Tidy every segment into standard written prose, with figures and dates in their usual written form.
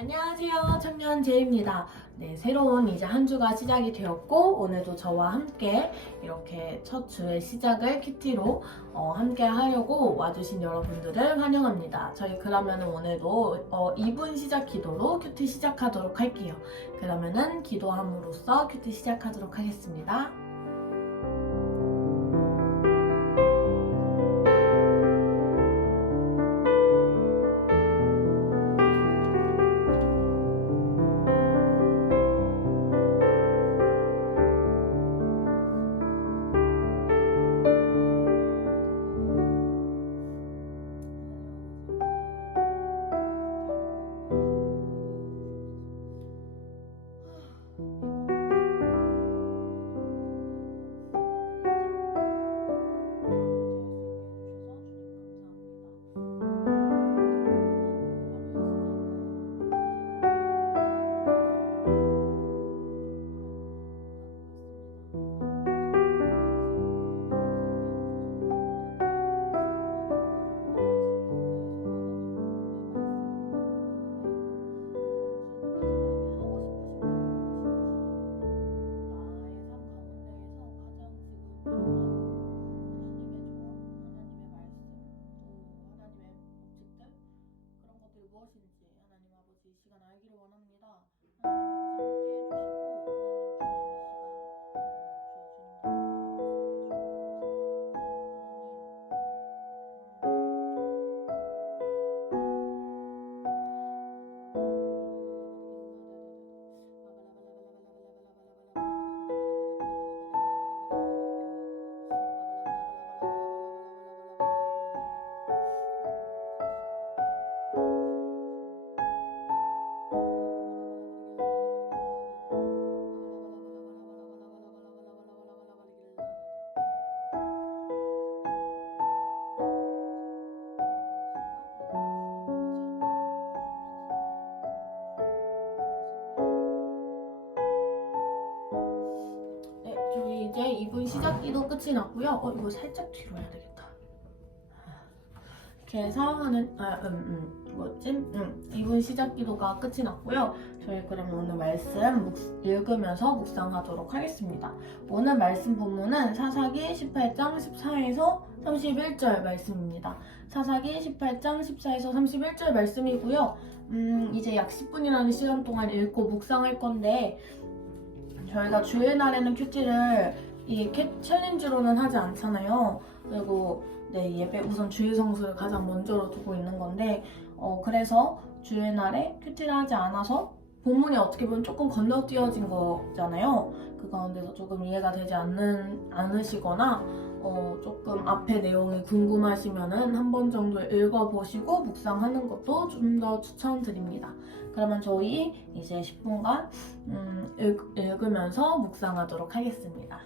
안녕하세요. 청년제입니다. 네, 새로운 이제 한 주가 시작이 되었고, 오늘도 저와 함께 이렇게 첫 주의 시작을 큐티로 함께 하려고 와주신 여러분들을 환영합니다. 저희 그러면은 오늘도 2분 시작 기도로 큐티 시작하도록 할게요. 그러면은 기도함으로써 큐티 시작하도록 하겠습니다. 무엇인지 하나님 아버지 이 시간 알기를 원합니다. 하나님 네, 저희 이제 2분 시작기도 끝이 났고요. 이거 살짝 뒤로 해야 되겠다. 이렇게 해서 하는, 2분 시작기도가 끝이 났고요. 저희 그러면 오늘 말씀 읽으면서 묵상하도록 하겠습니다. 오늘 말씀 본문은 사사기 18장 14에서 31절 말씀입니다. 사사기 18장 14에서 31절 말씀이고요. 이제 약 10분이라는 시간 동안 읽고 묵상할 건데, 저희가 주일 날에는 큐티를 이 챌린지로는 하지 않잖아요. 그리고 네, 예배 우선 주일 성수를 가장 먼저로 두고 있는 건데 그래서 주일 날에 큐티를 하지 않아서 본문이 어떻게 보면 조금 건너뛰어진 거잖아요. 그 가운데서 조금 이해가 되지 않으시거나 조금 앞에 내용이 궁금하시면은 한 번 정도 읽어보시고 묵상하는 것도 좀 더 추천드립니다. 그러면 저희 이제 10분간 읽으면서 묵상하도록 하겠습니다.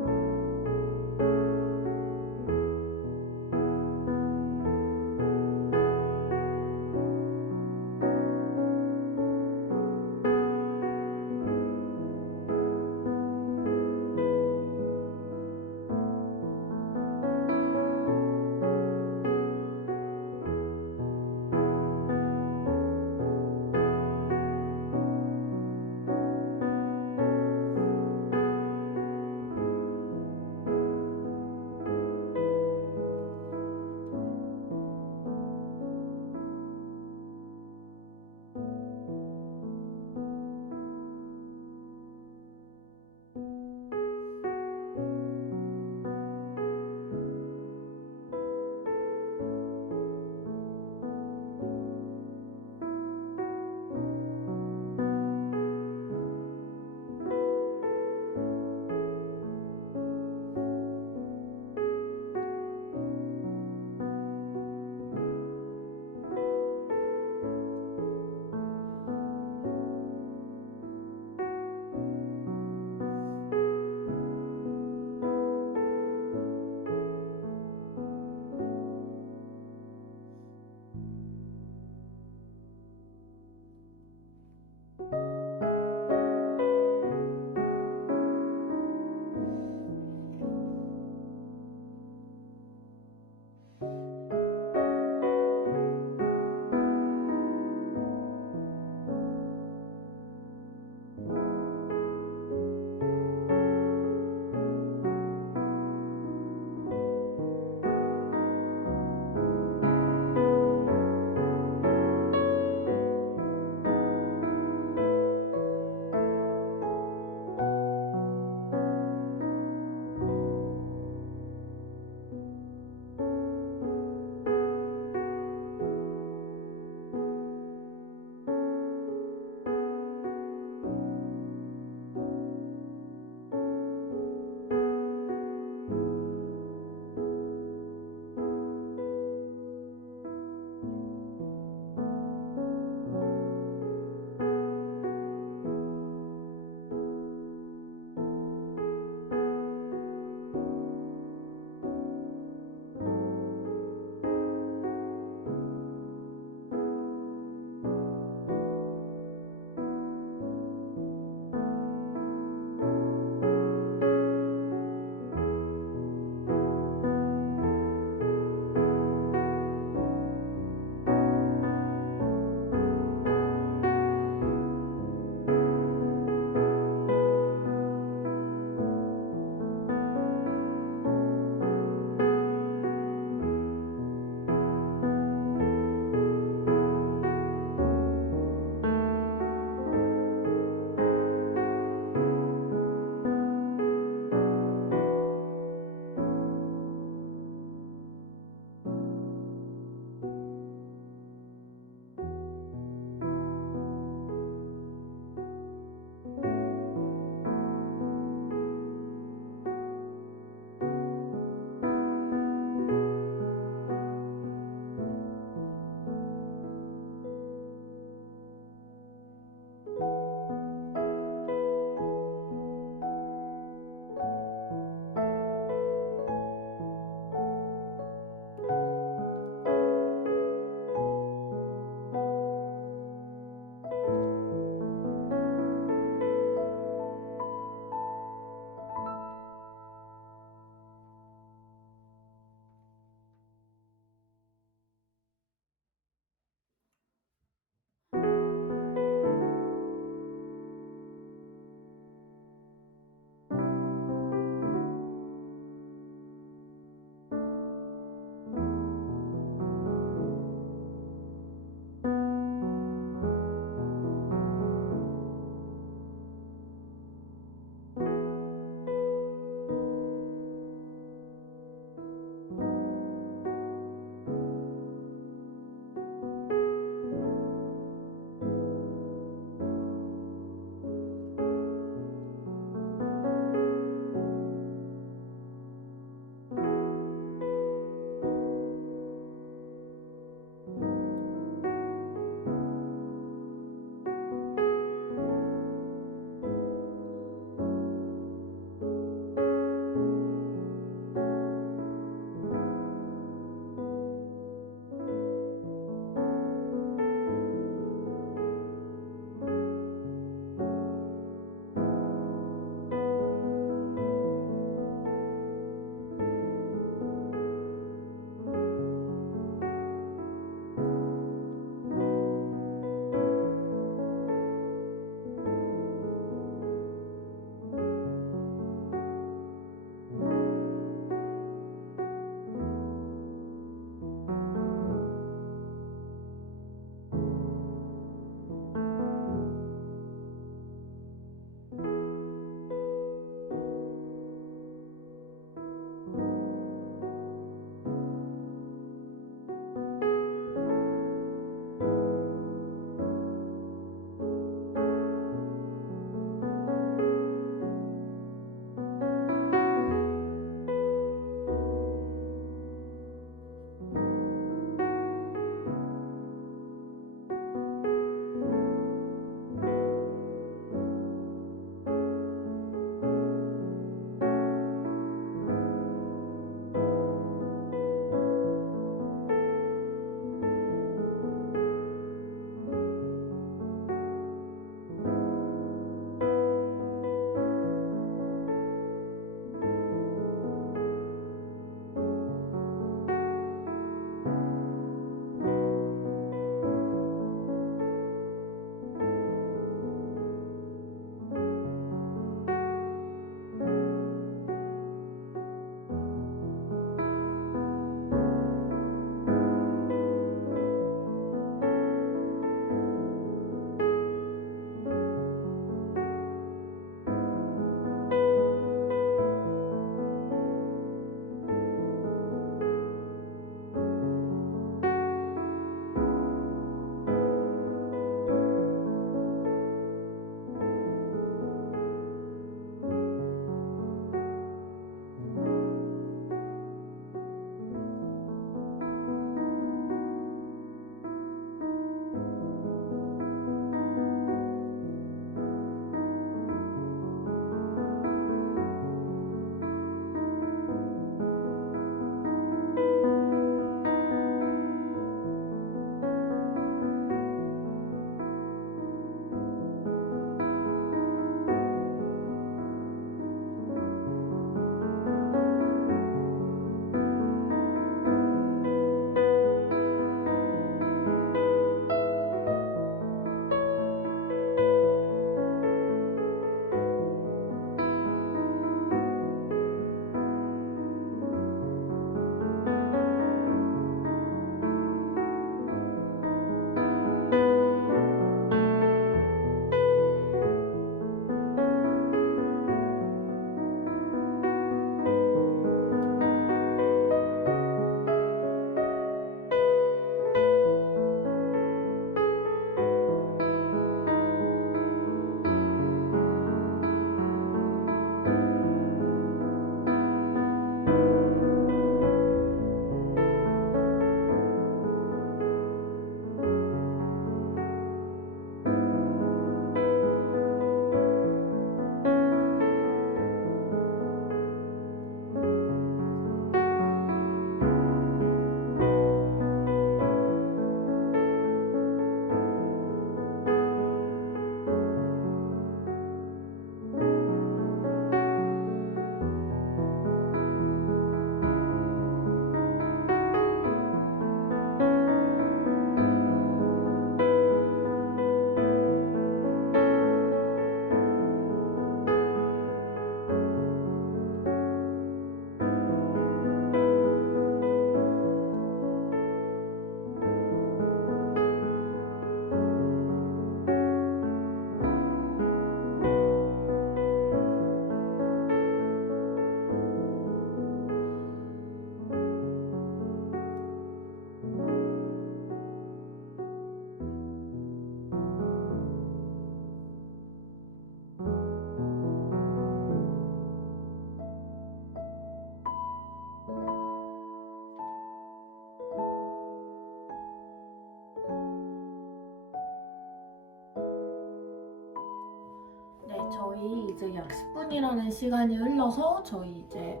저희 이제 약 10분이라는 시간이 흘러서 저희 이제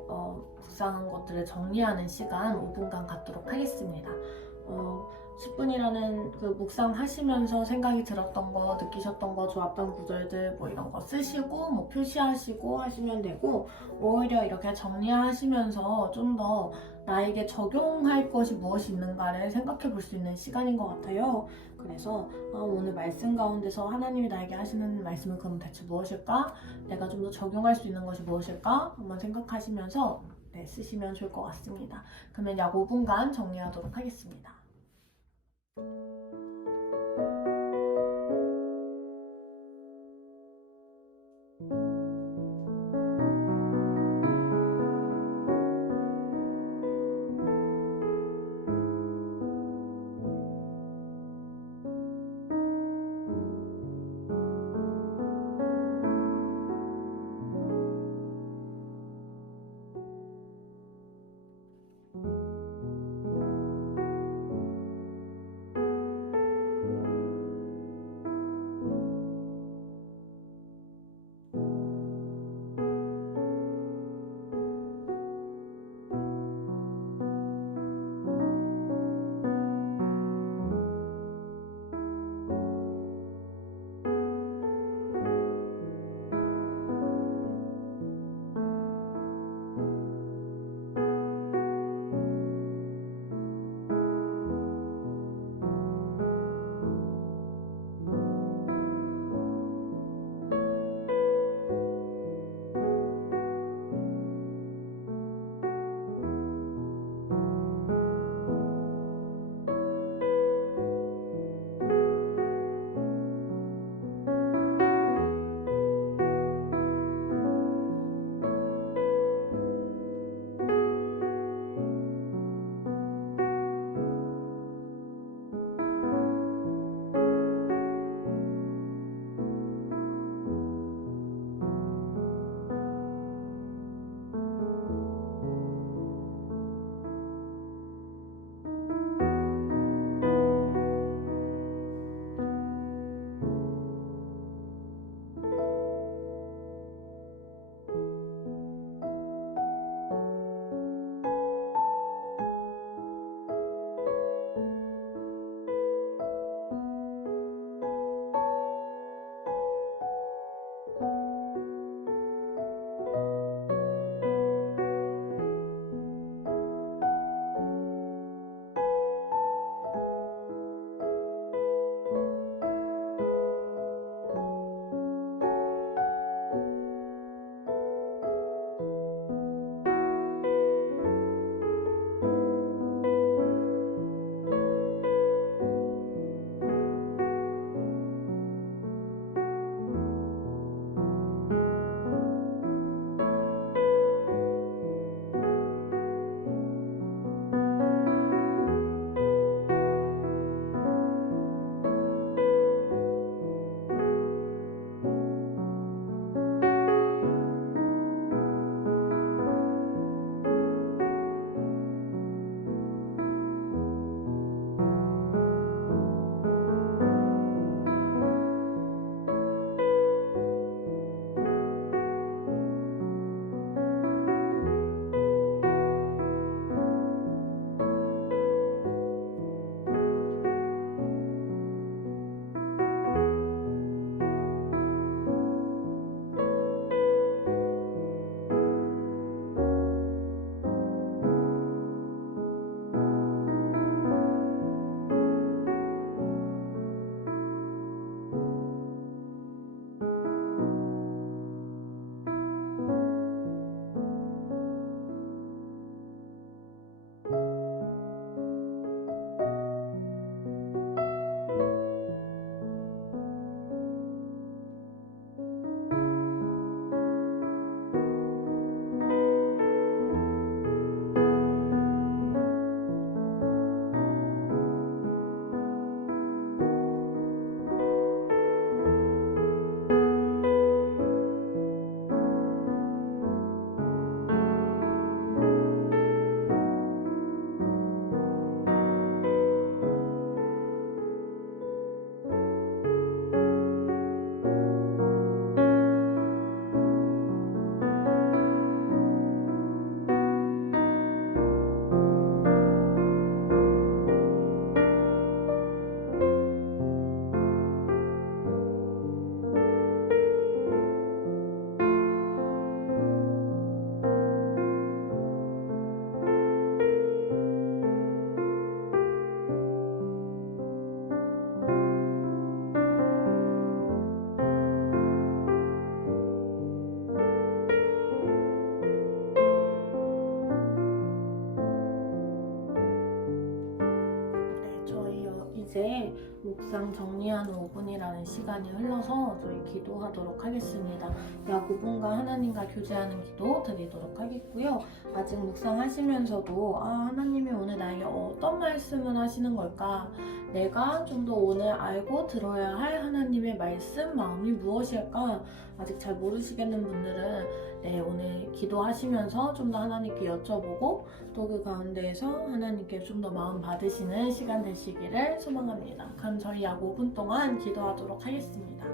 묵상한 것들을 정리하는 시간 5분간 갖도록 하겠습니다. 10분이라는 그 묵상하시면서 생각이 들었던 거, 느끼셨던 거, 좋았던 구절들 뭐 이런 거 쓰시고 뭐 표시하시고 하시면 되고, 오히려 이렇게 정리하시면서 좀 더 나에게 적용할 것이 무엇이 있는가를 생각해 볼 수 있는 시간인 것 같아요. 그래서 오늘 말씀 가운데서 하나님이 나에게 하시는 말씀은 그럼 대체 무엇일까? 내가 좀 더 적용할 수 있는 것이 무엇일까? 한번 생각하시면서 쓰시면 좋을 것 같습니다. 그러면 약 5분간 정리하도록 하겠습니다. 이제 묵상 정리하는 5분이라는 시간이 흘러서 저희 기도하도록 하겠습니다. 약 5분간 하나님과 교제하는 기도 드리도록 하겠고요. 아직 묵상하시면서도 하나님이 오늘 나에게 어떤 말씀을 하시는 걸까? 내가 좀 더 오늘 알고 들어야 할 하나님의 말씀, 마음이 무엇일까? 아직 잘 모르시겠는 분들은 오늘 기도하시면서 좀 더 하나님께 여쭤보고 또 그 가운데에서 하나님께 좀 더 마음 받으시는 시간 되시기를 소망합니다. 그럼 저희 약 5분 동안 기도하도록 하겠습니다.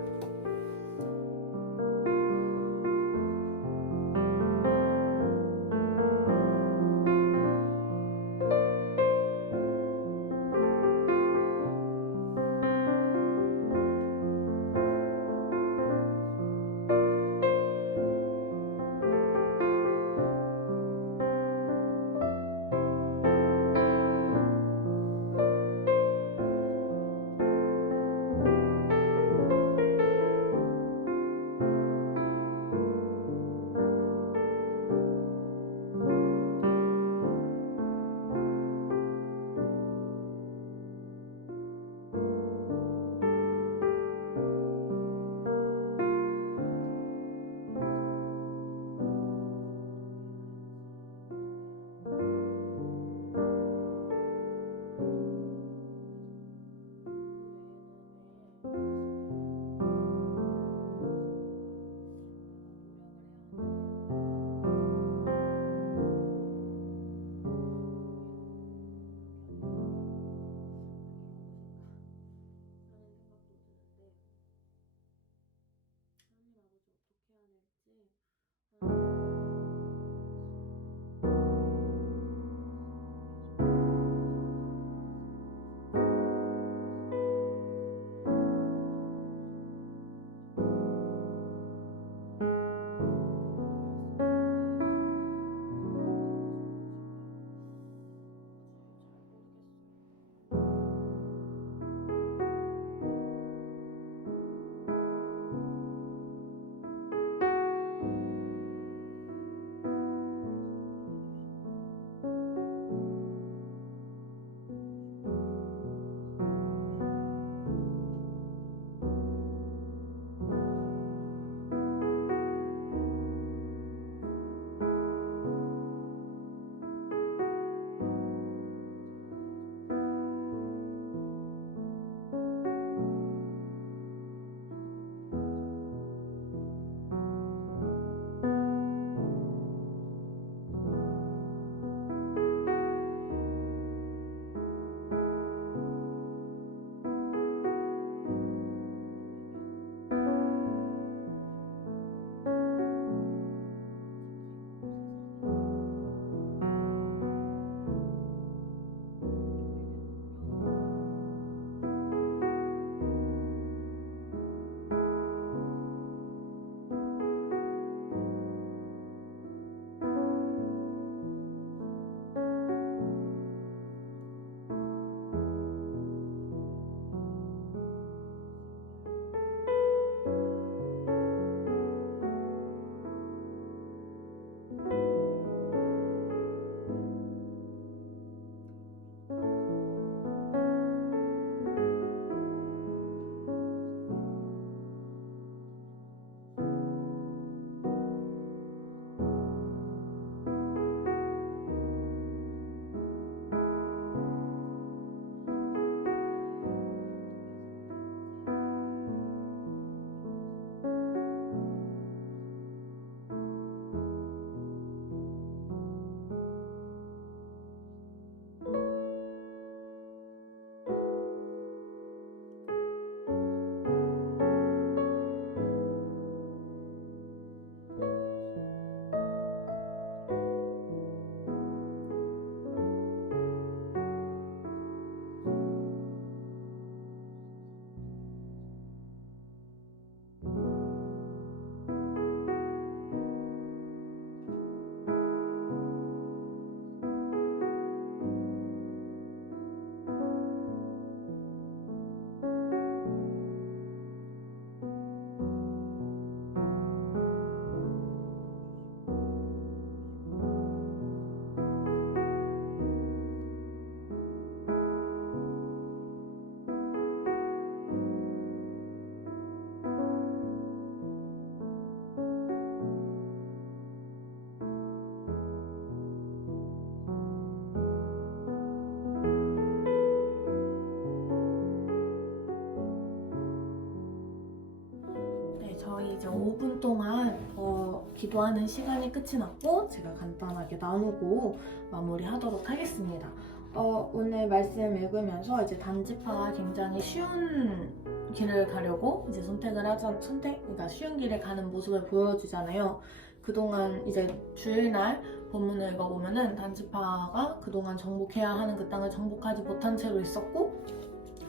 기도하는 시간이 끝이 났고 제가 간단하게 나누고 마무리하도록 하겠습니다. 오늘 말씀 읽으면서 이제 단지파가 굉장히 쉬운 길을 가려고 이제 그러니까 쉬운 길을 가는 모습을 보여주잖아요. 그동안 이제 주일날 본문을 읽어보면은 단지파가 그동안 정복해야 하는 그 땅을 정복하지 못한 채로 있었고,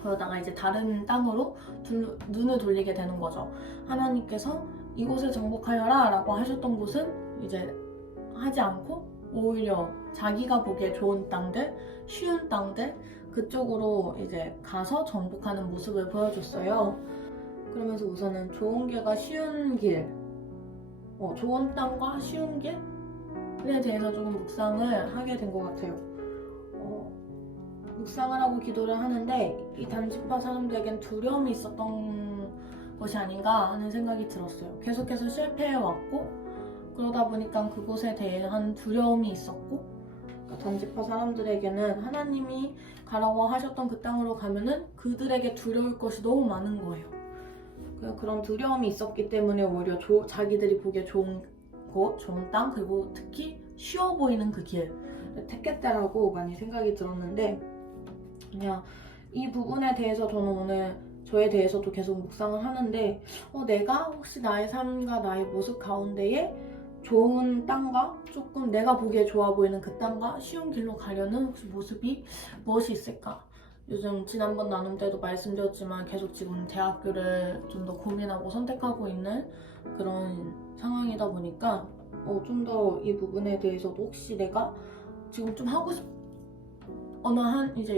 그러다가 이제 다른 땅으로 눈을 돌리게 되는 거죠. 하나님께서 이곳을 정복하여라 라고 하셨던 곳은 이제 하지 않고 오히려 자기가 보기에 좋은 땅들, 쉬운 땅들, 그쪽으로 이제 가서 정복하는 모습을 보여줬어요. 그러면서 우선은 좋은 길과 쉬운 길, 좋은 땅과 쉬운 길에 대해서 조금 묵상을 하게 된 것 같아요. 묵상을 하고 기도를 하는데 이 단지파 사람들에겐 두려움이 있었던 것이 아닌가 하는 생각이 들었어요. 계속해서 실패해왔고, 그러다 보니까 그곳에 대한 두려움이 있었고, 단지파 사람들에게는 하나님이 가라고 하셨던 그 땅으로 가면은 그들에게 두려울 것이 너무 많은 거예요. 그런 두려움이 있었기 때문에 오히려 자기들이 보기에 좋은 곳, 좋은 땅, 그리고 특히 쉬워 보이는 그 길을 택했다라고 많이 생각이 들었는데, 그냥 이 부분에 대해서 저는 오늘 저에 대해서도 계속 묵상을 하는데, 내가 혹시 나의 삶과 나의 모습 가운데에 좋은 땅과 조금 내가 보기에 좋아 보이는 그 땅과 쉬운 길로 가려는 혹시 모습이 무엇이 있을까? 요즘 지난번 나눔 때도 말씀드렸지만 계속 지금 대학교를 좀 더 고민하고 선택하고 있는 그런 상황이다 보니까 좀 더 이 부분에 대해서도 혹시 내가 지금 좀 하고 이제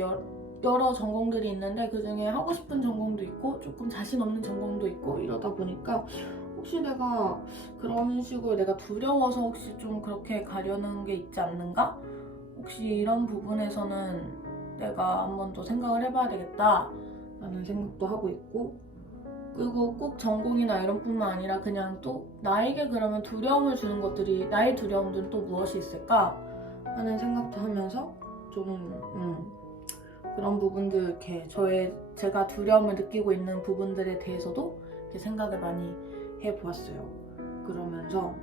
여러 전공들이 있는데 그 중에 하고 싶은 전공도 있고 조금 자신 없는 전공도 있고 이러다 보니까 혹시 내가 그런 식으로 내가 두려워서 혹시 좀 그렇게 가려는 게 있지 않는가? 혹시 이런 부분에서는 내가 한 번 더 생각을 해봐야 되겠다 라는 생각도 하고 있고, 그리고 꼭 전공이나 이런 뿐만 아니라 그냥 또 나에게 그러면 두려움을 주는 것들이, 나의 두려움들은 또 무엇이 있을까 하는 생각도 하면서 좀 그런 부분들, 이렇게 제가 두려움을 느끼고 있는 부분들에 대해서도 이렇게 생각을 많이 해보았어요. 그러면서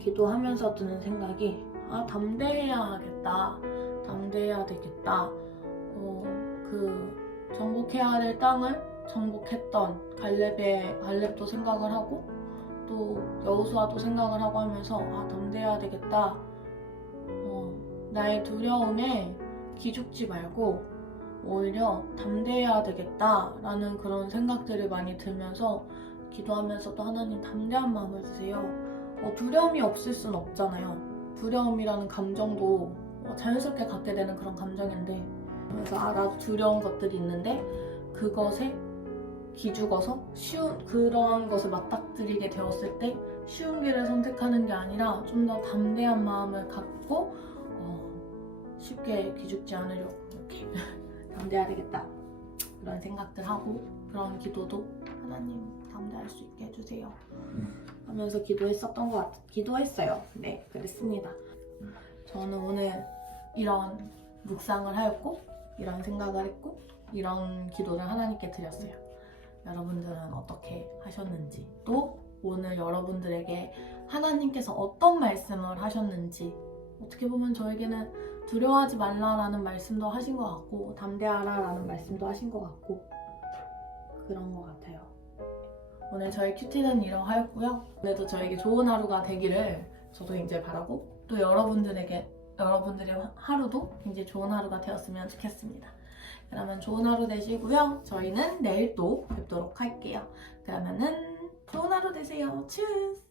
기도하면서 드는 생각이 담대해야 되겠다. 그 정복해야 될 땅을 정복했던 갈렙도 생각을 하고 또 여호수아도 생각을 하고 하면서 담대해야 되겠다. 나의 두려움에 기죽지 말고 오히려 담대해야 되겠다라는 그런 생각들이 많이 들면서 기도하면서도 하나님 담대한 마음을 주세요. 두려움이 없을 순 없잖아요. 두려움이라는 감정도 자연스럽게 갖게 되는 그런 감정인데, 그래서 나도 두려운 것들이 있는데 그것에 기죽어서 그런 것을 맞닥뜨리게 되었을 때 쉬운 길을 선택하는 게 아니라 좀 더 담대한 마음을 갖고 쉽게 기죽지 않으려고 이렇게 담대해야 되겠다 그런 생각들 하고, 그런 기도도 하나님 담대할 수 있게 해주세요 하면서 기도했어요. 네, 그랬습니다. 저는 오늘 이런 묵상을 하였고 이런 생각을 했고 이런 기도를 하나님께 드렸어요. 여러분들은 어떻게 하셨는지, 또 오늘 여러분들에게 하나님께서 어떤 말씀을 하셨는지, 어떻게 보면 저에게는 두려워하지 말라라는 말씀도 하신 것 같고 담대하라라는 말씀도 하신 것 같고 그런 것 같아요. 오늘 저희 큐티는 이러하였고요. 오늘도 저에게 좋은 하루가 되기를 저도 이제 바라고, 또 여러분들의 하루도 이제 좋은 하루가 되었으면 좋겠습니다. 그러면 좋은 하루 되시고요. 저희는 내일 또 뵙도록 할게요. 그러면은 좋은 하루 되세요. 츄스!